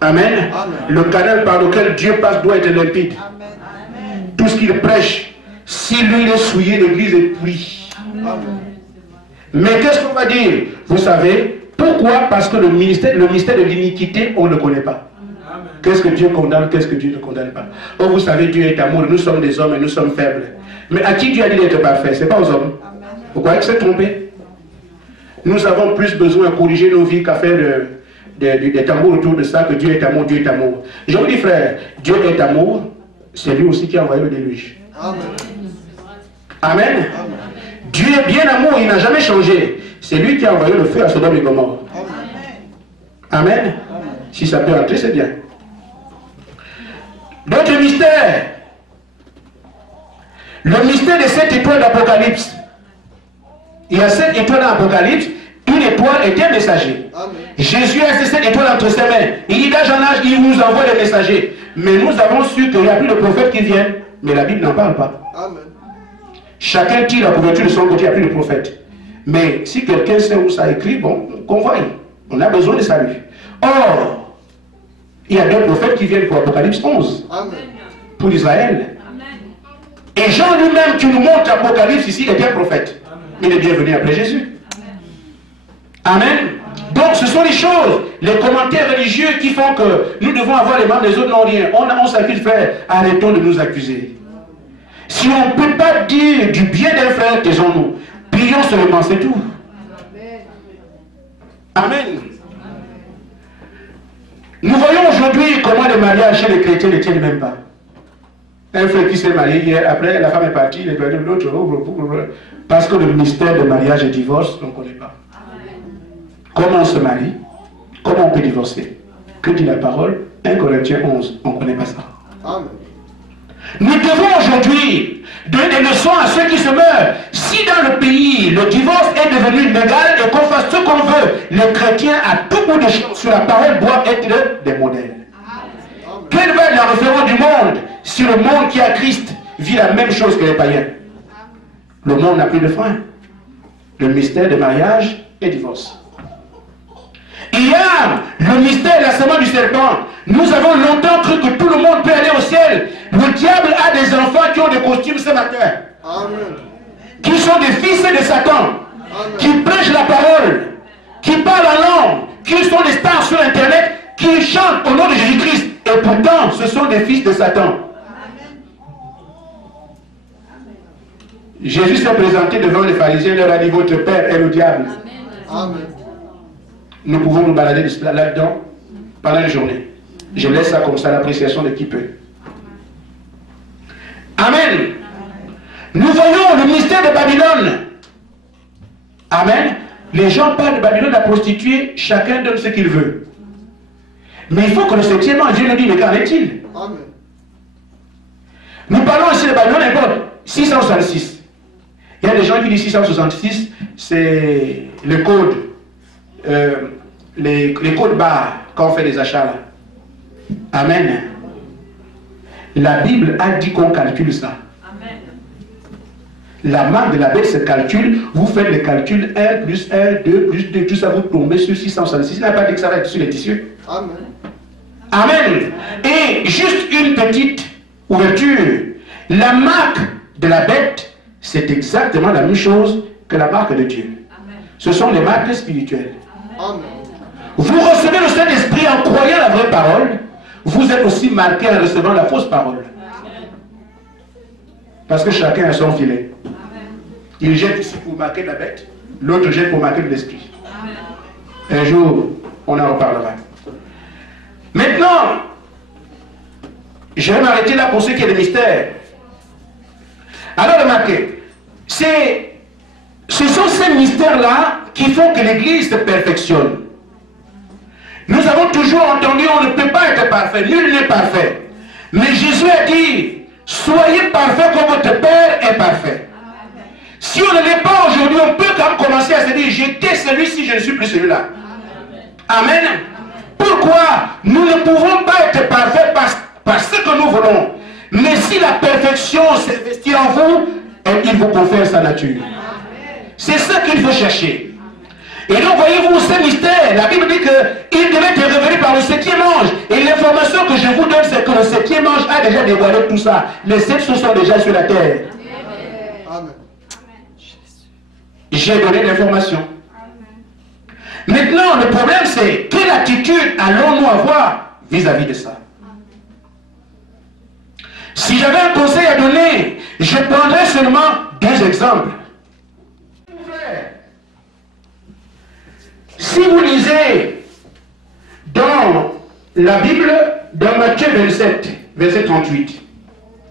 Amen. Amen. Le canal par lequel Dieu passe doit être limpide. Amen. Tout ce qu'il prêche, si lui est souillé, l'église est pourrie. Mais qu'est-ce qu'on va dire? Vous savez, pourquoi? Parce que le mystère de l'iniquité, on ne le connaît pas. Qu'est-ce que Dieu condamne, qu'est-ce que Dieu ne condamne pas? Oh, vous savez, Dieu est amour, nous sommes des hommes et nous sommes faibles. Mais à qui Dieu a dit d'être parfait? Ce n'est pas aux hommes. Vous croyez que c'est trompé? Nous avons plus besoin de corriger nos vies qu'à faire des tambours autour de ça, que Dieu est amour, Dieu est amour. Je vous dis, frère, Dieu est amour, c'est lui aussi qui a envoyé le déluge. Amen. Amen. Amen. Dieu est bien amour, il n'a jamais changé. C'est lui qui a envoyé le feu à Sodome et Gomorrhe. Amen. Amen. Amen. Si ça peut entrer, c'est bien. D'autres mystères. Le mystère de cette étoile d'Apocalypse. Il y a 7 étoiles dans l'Apocalypse. Une étoile est un messager. Amen. Jésus a cette étoile entre ses mains. Il dit d'âge en âge, il nous envoie des messagers. Mais nous avons su qu'il n'y a plus de prophètes qui viennent. Mais la Bible n'en parle pas. Amen. Chacun tire la couverture de son côté, il n'y a plus de prophètes. Mais si quelqu'un sait où ça écrit, bon, qu'on voie. On a besoin de salut. Or, il y a 2 prophètes qui viennent pour Apocalypse 11. Amen. Pour Israël. Amen. Et Jean lui-même qui nous montre Apocalypse ici est un prophète. Amen. Il est bienvenu après Jésus. Amen. Donc ce sont les choses, les commentaires religieux qui font que nous devons avoir les mains, les autres n'ont rien. On s'accuse, frère, arrêtons de nous accuser. Si on ne peut pas dire du bien d'un frère, taisons-nous. Prions seulement, c'est tout. Amen. Nous voyons aujourd'hui comment les mariages chez les chrétiens ne tiennent même pas. Un frère qui s'est marié hier, après la femme est partie, il est perdu l'autre, parce que le mystère de mariage et divorce, on ne connaît pas. Comment on se marie? Comment on peut divorcer? Que dit la parole? 1 Corinthiens 11, on ne connaît pas ça. Amen. Nous devons aujourd'hui donner des leçons à ceux qui se meurent. Si dans le pays, le divorce est devenu légal et qu'on fasse ce qu'on veut, les chrétiens, à tout bout de champ, sur la parole, doivent être des modèles. Amen. Quelle va être la référence du monde si le monde qui a Christ vit la même chose que les païens? Le monde n'a plus de frein. Le mystère de mariage et divorce. Il y a le mystère de la semence du serpent. Nous avons longtemps cru que tout le monde peut aller au ciel. Le diable a des enfants qui ont des costumes ce matin. Amen. Qui sont des fils de Satan. Amen. Qui prêchent la parole. Qui parlent en langue. Qui sont des stars sur Internet. Qui chantent au nom de Jésus-Christ. Et pourtant, ce sont des fils de Satan. Amen. Jésus s'est présenté devant les pharisiens. Leur a dit, votre père est le diable. Amen. Amen. Nous pouvons nous balader là-dedans pendant une journée. Je laisse ça comme ça, l'appréciation de qui peut. Amen. Nous voyons le mystère de Babylone. Amen. Les gens parlent de Babylone, la prostituée, chacun donne ce qu'il veut. Mais il faut que le 7e ange, Dieu nous dit, mais qu'en est-il? Amen. Nous parlons ici de Babylone, 666. Il y a des gens qui disent 666, c'est le code. Les codes barres quand on fait des achats là. Amen. La Bible a dit qu'on calcule ça. Amen. La marque de la bête se calcule. Vous faites les calculs 1 plus 1, 2 plus 2, tout ça vous tombez sur 666. Il n'a pas dit que ça va être sur les tissus. Amen. Amen. Et juste une petite ouverture. La marque de la bête, c'est exactement la même chose que la marque de Dieu. Amen. Ce sont les marques spirituelles. Amen. Vous recevez le Saint-Esprit en croyant la vraie parole, vous êtes aussi marqué en recevant la fausse parole. Amen. Parce que chacun a son filet. Amen. Il jette ici pour marquer la bête, l'autre jette pour marquer l'esprit. Un jour, on en reparlera. Maintenant, je vais m'arrêter là pour ce qui est le mystère. Alors remarquez, ce sont ces mystères-là qui font que l'Église se perfectionne. Nous avons toujours entendu, on ne peut pas être parfait, nul n'est parfait. Mais Jésus a dit, soyez parfaits comme votre Père est parfait. Amen. Si on ne l'est pas aujourd'hui, on peut quand même commencer à se dire, j'étais celui-ci, je ne suis plus celui-là. Amen. Amen. Pourquoi? Nous ne pouvons pas être parfaits parce que nous voulons. Mais si la perfection s'investit en vous, il vous confère sa nature. C'est ça qu'il faut chercher. Et donc voyez-vous ce mystère, la Bible dit qu'il devait être révélé par le 7e ange. Et l'information que je vous donne, c'est que le 7e ange a déjà dévoilé tout ça. Les 7 choses sont déjà sur la terre. Amen. J'ai donné l'information. Maintenant, le problème c'est, quelle attitude allons-nous avoir vis-à-vis de ça? Si j'avais un conseil à donner, je prendrais seulement 2 exemples. Si vous lisez dans la Bible, dans Matthieu 27, verset 38,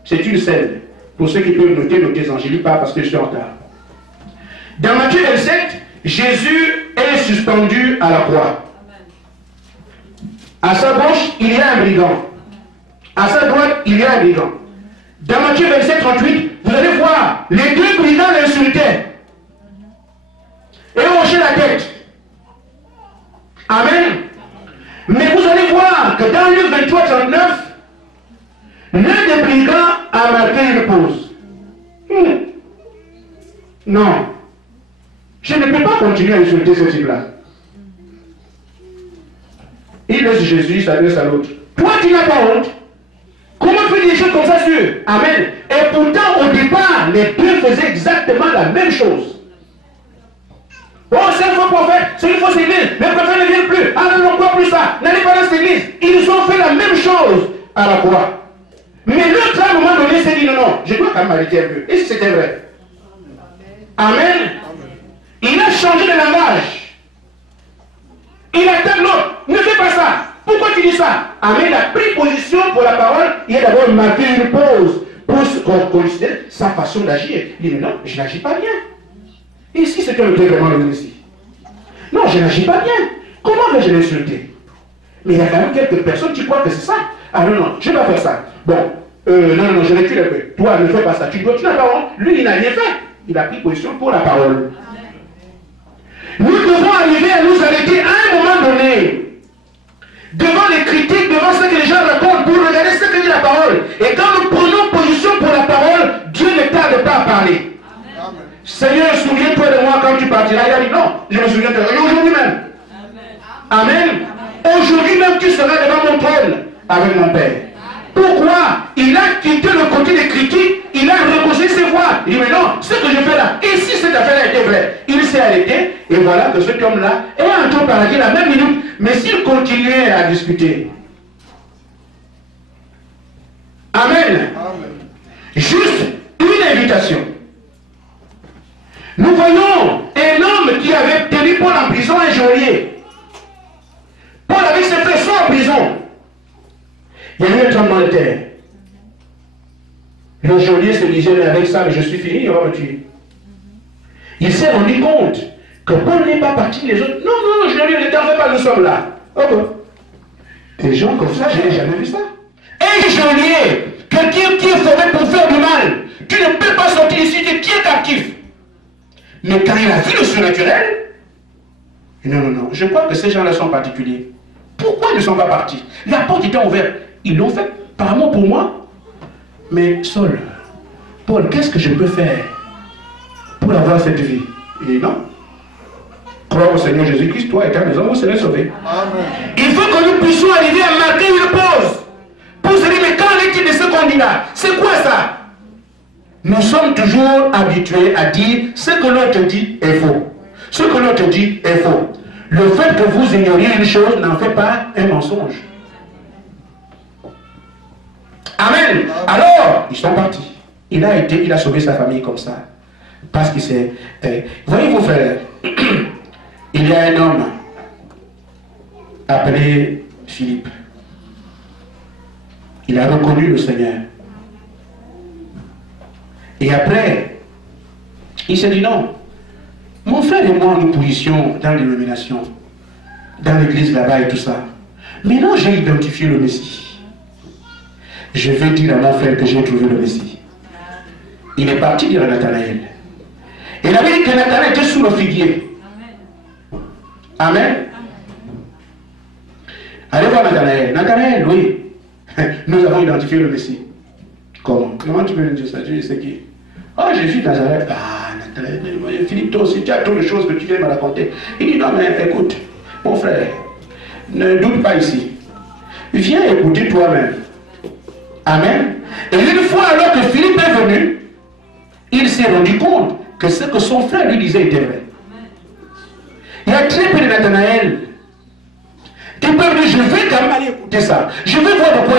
c'est une scène. Pour ceux qui peuvent noter, notez-en. Je ne lis pas parce que je suis en retard. Dans Matthieu 27, Jésus est suspendu à la croix. À sa gauche, il y a un brigand. À sa droite, il y a un brigand. Dans Matthieu 27, 38, vous allez voir, les 2 brigands l'insultaient. Et hochaient la tête. Amen. Mais vous allez voir que dans Luc 23, 39, l'un des brigands a marqué une pause. Non. Je ne peux pas continuer à insulter ce type-là. Il laisse Jésus, il s'adresse à l'autre. Toi, tu n'as pas honte. Comment tu fais des choses comme ça sur eux? Amen. Et pourtant, au départ, les 2 faisaient exactement la même chose. Oh, c'est un faux prophète, c'est une fausse église, les prophètes ne viennent plus, ah non, quoi plus ça, n'allez pas dans cette église. Ils ont fait la même chose à la croix. Mais l'autre, à un moment donné, s'est dit non, non, je dois quand même arrêter un peu. Et si c'était vrai? Amen. Il a changé de langage. Il attaque l'autre, ne fais pas ça. Pourquoi tu dis ça? Amen, il a pris position pour la parole, il a d'abord marqué une pause pour considérer sa façon d'agir. Il dit, mais non, je n'agis pas bien. Et si c'était vraiment le Messie? Non, je n'agis pas bien. Comment vais-je l'insulter? Mais il y a quand même quelques personnes qui croient que c'est ça. Ah non, non, je ne vais pas faire ça. Bon, non, je recule un peu. Toi, ne fais pas ça. Tu n'as pas honte. Lui, il n'a rien fait. Il a pris position pour la parole. Nous devons arriver à nous arrêter à un moment donné, devant les critiques, devant ce que les gens racontent, pour regarder ce que dit la parole. Et quand nous prenons position pour la parole, Dieu ne tarde pas à parler. Amen. Seigneur, souviens-toi de moi quand tu partiras. Il a dit non, je me souviens de toi. Et aujourd'hui même. Amen. Aujourd'hui même, tu seras devant mon trône avec mon Père. Pourquoi? Il a quitté le côté des critiques, il a reposé ses voix. Il dit, mais non, ce que je fais là, et si cette affaire était vraie, il s'est arrêté, et voilà que cet homme-là est entré au paradis la même minute. Mais s'il continuait à discuter, Amen. Juste une invitation. Nous voyons un homme qui avait tenu Paul en prison, un geôlier. Paul avec ses frères sont en prison. Il y a eu un tremblement de terre. Le geôlier se disait, mais avec ça, mais je suis fini, on va me tuer. Il s'est rendu compte que Paul n'est pas parti des autres. Non, non, geôlier, ne t'en fais pas, nous sommes là. Oh bon. Des gens comme ça, je n'ai jamais vu ça. Un geôlier, quelqu'un qui est formé pour faire du mal, tu ne peux pas sortir ici, tu es captif. Mais quand il a vu le surnaturel, non, non, non, je crois que ces gens-là sont particuliers. Pourquoi ils ne sont pas partis? La porte était ouverte. Ils l'ont fait par amour pour moi. Mais Saul, Paul, qu'est-ce que je peux faire pour avoir cette vie? Il dit non. Crois au Seigneur Jésus-Christ, toi et ta maison, vous serez sauvés. Amen. Il faut que nous puissions arriver à marquer une pause. Pour se dire, mais quand est-il de ce qu'on dit là? C'est quoi ça? Nous sommes toujours habitués à dire ce que l'autre dit est faux. Ce que l'autre dit est faux. Le fait que vous ignoriez une chose n'en fait pas un mensonge. Amen. Alors, ils sont partis. Il a sauvé sa famille comme ça. Parce qu'il s'est... voyez-vous, frères, il y a un homme appelé Philippe. Il a reconnu le Seigneur. Et après, il s'est dit non. Mon frère et moi, nous pouvissions dans l'illumination, dans l'église là-bas et tout ça. Maintenant, j'ai identifié le Messie. Je vais dire à mon frère que j'ai trouvé le Messie. Il est parti dire à Nathanaël. Il avait dit que Nathanaël était sous le figuier. Amen. Allez voir Nathanaël. Nathanaël, oui. Nous avons identifié le Messie. Comment? Comment tu peux nous dire ça? Tu sais qui? Ah, j'ai vu Nazareth. Ah, Nathanaël, Philippe, toi aussi, tu as toutes les choses que tu viens me raconter. Il dit, non, mais écoute, mon frère, ne doute pas ici. Viens écouter toi-même. Amen. Et une fois alors que Philippe est venu, il s'est rendu compte que ce que son frère lui disait était vrai. Il y a très peu de Nathanaël qui peuvent dire, je vais quand même aller écouter ça. Je vais voir de quoi